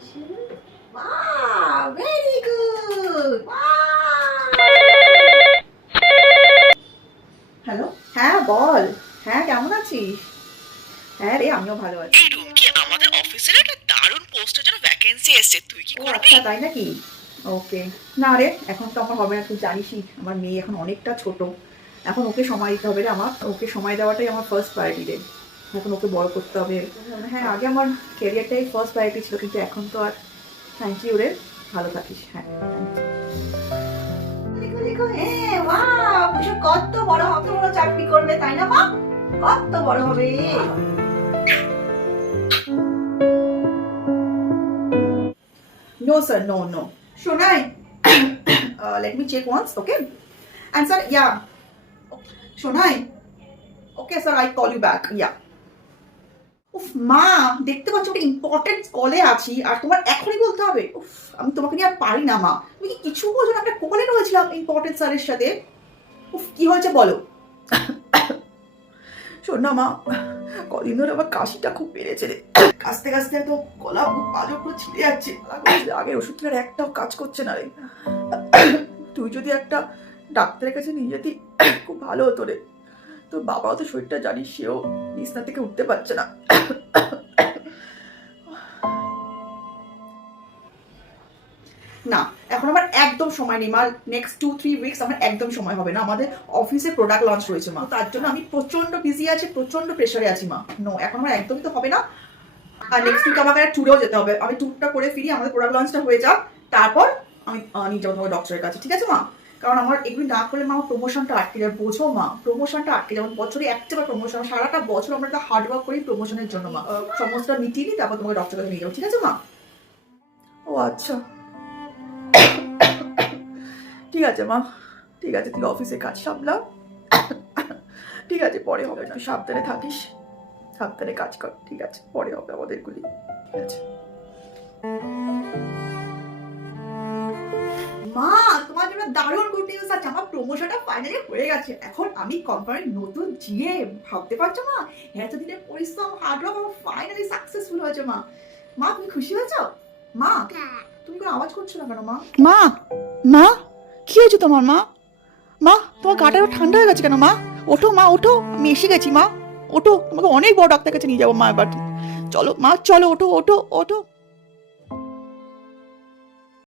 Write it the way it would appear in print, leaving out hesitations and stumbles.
Wow, very good. Wow. Hello, হ্যাঁ বল। হ্যাঁ কেমন আছিস? হ্যাঁ রে, আমিও ভালো আছি। এই রুমকি, আমাদের অফিসের একটা দারুণ পোস্টের জন্য ভ্যাকেন্সি এসেছে, তুই কি ও করবি? আচ্ছা, তাই নাকি? ওকে। না রে, এখন তো আমার হবে না, তুই জানিসই আমার মেয়ে এখন অনেকটা ছোট। এখন ওকে সময় দিতে হবে রে, আমার ওকে সময় দেওয়াটাই আমার ফার্স্ট প্রায়োরিটি রে। এখন ওকে বড় করতে হবে। হ্যাঁ, আগে আমার ক্যারিয়ারটাই ফার্স্ট প্রায়োরিটি ছিল, কিন্তু এখন তো আর। থ্যাংক ইউ রে, ভালো থাকিস। হ্যাঁ, লিখো লিখো। হ্যাঁ, ওয়াও, এসব কত বড় কত বড় চাকরি করবে, তাই না মা? কত বড় হবে। No, sir, no, no. Shonai, let me check once, okay? And sir, yeah. Shonai, okay, sir, I'll call you back, yeah. উফ মা, দেখতে পাচ্ছ একটা ইম্পর্টেন্ট কলে আছি আর তোমার এখনই বলতে হবে? উফ, আমি তোমাকে নিয়ে আর পারি না মা। তুমি কি কিছু বোঝো না? একটা কলে রয়েছিলাম ইম্পর্টেন্ট স্যারের সাথে। উফ, কি হয়েছে বলো। শোন না মা, কদিন ধরে আমার কাশিটা খুব বেড়েছে রে। কাশতে কাশতে তো গলা আজও পুরো ছিঁড়ে যাচ্ছে। আগের ওষুধটার একটাও কাজ করছে না রে। তুই যদি একটা ডাক্তারের কাছে নিয়ে যেতি খুব ভালো হতো রে। তোর বাবাও তো শরীরটা জানিস, সেও বিছনা থেকে উঠতে পারছে না। না, এখন আমার একদম সময় নেই মা। নেক্সট 2-3 উইকস আমার একদম সময় হবে না। আমাদের অফিসে প্রোডাক্ট লঞ্চ রয়েছে মা, তার জন্য আমি প্রচন্ড বিজি আছি, প্রচন্ড প্রেশারে আছি মা। নো, এখন আমার একদমই তো হবে না। আর নেক্সট উইক আমাকে ট্যুরেও যেতে হবে। আমি ট্যুরটা করে ফিরি, আমাদের প্রোডাক্ট লঞ্চটা হয়ে যাক, তারপর আমি নিয়ে যাবো তোমার ডক্টরের কাছে, ঠিক আছে মা? কারণ আমার এগুলি না করলে মা প্রমোশনটা আটকে যাবে, বোঝো মা? প্রমোশনটা আটকে যাবে। বছরে একটাবার প্রমোশন, সারাটা বছর আমরা একটা হার্ড ওয়ার্ক করি প্রমোশনের জন্য মা। সমস্যাটা মিটিয়ে নিই, তারপর তোমাকে ডক্টরের কাছে নিয়ে যাবো, ঠিক আছে মা? ও আচ্ছা, ঠিক আছে মা, ঠিক আছে, তুই অফিসে কাজ সামলা। ঠিক আছে, পরে হবে, তুই সাবধানে থাকিস, সাবধানে কাজ কর, ঠিক আছে? পরে হবে আমাদেরগুলি, ঠিক আছে? মা, তোমার জন্য দারুণ গুড নিউজ আছে। আমার প্রমোশনটা ফাইনালি হয়ে গেছে। এখন আমি কোম্পানির নতুন জিএম, ভাবতে পারছো মা? এতদিনের পরিশ্রম, হার্ড ওয়ার্ক আমার ফাইনালি সাকসেসফুল হয়েছে মা। মা, তুমি খুশি হয়েছো? মা, তুমি কোনো আওয়াজ করছো না কেন মা? মা, মা, কি হয়েছে তোমার মা? মা, তোমার গাটা ঠান্ডা হয়ে গেছে কেন মা? ওঠো মা, ওঠো, আমি এসে গেছি মা। ওঠো, তোমাকে অনেক বড় ডাক্তার কাছে নিয়ে যাবো মা এবার। চলো মা, চলো, ওঠো ওঠো ওঠো।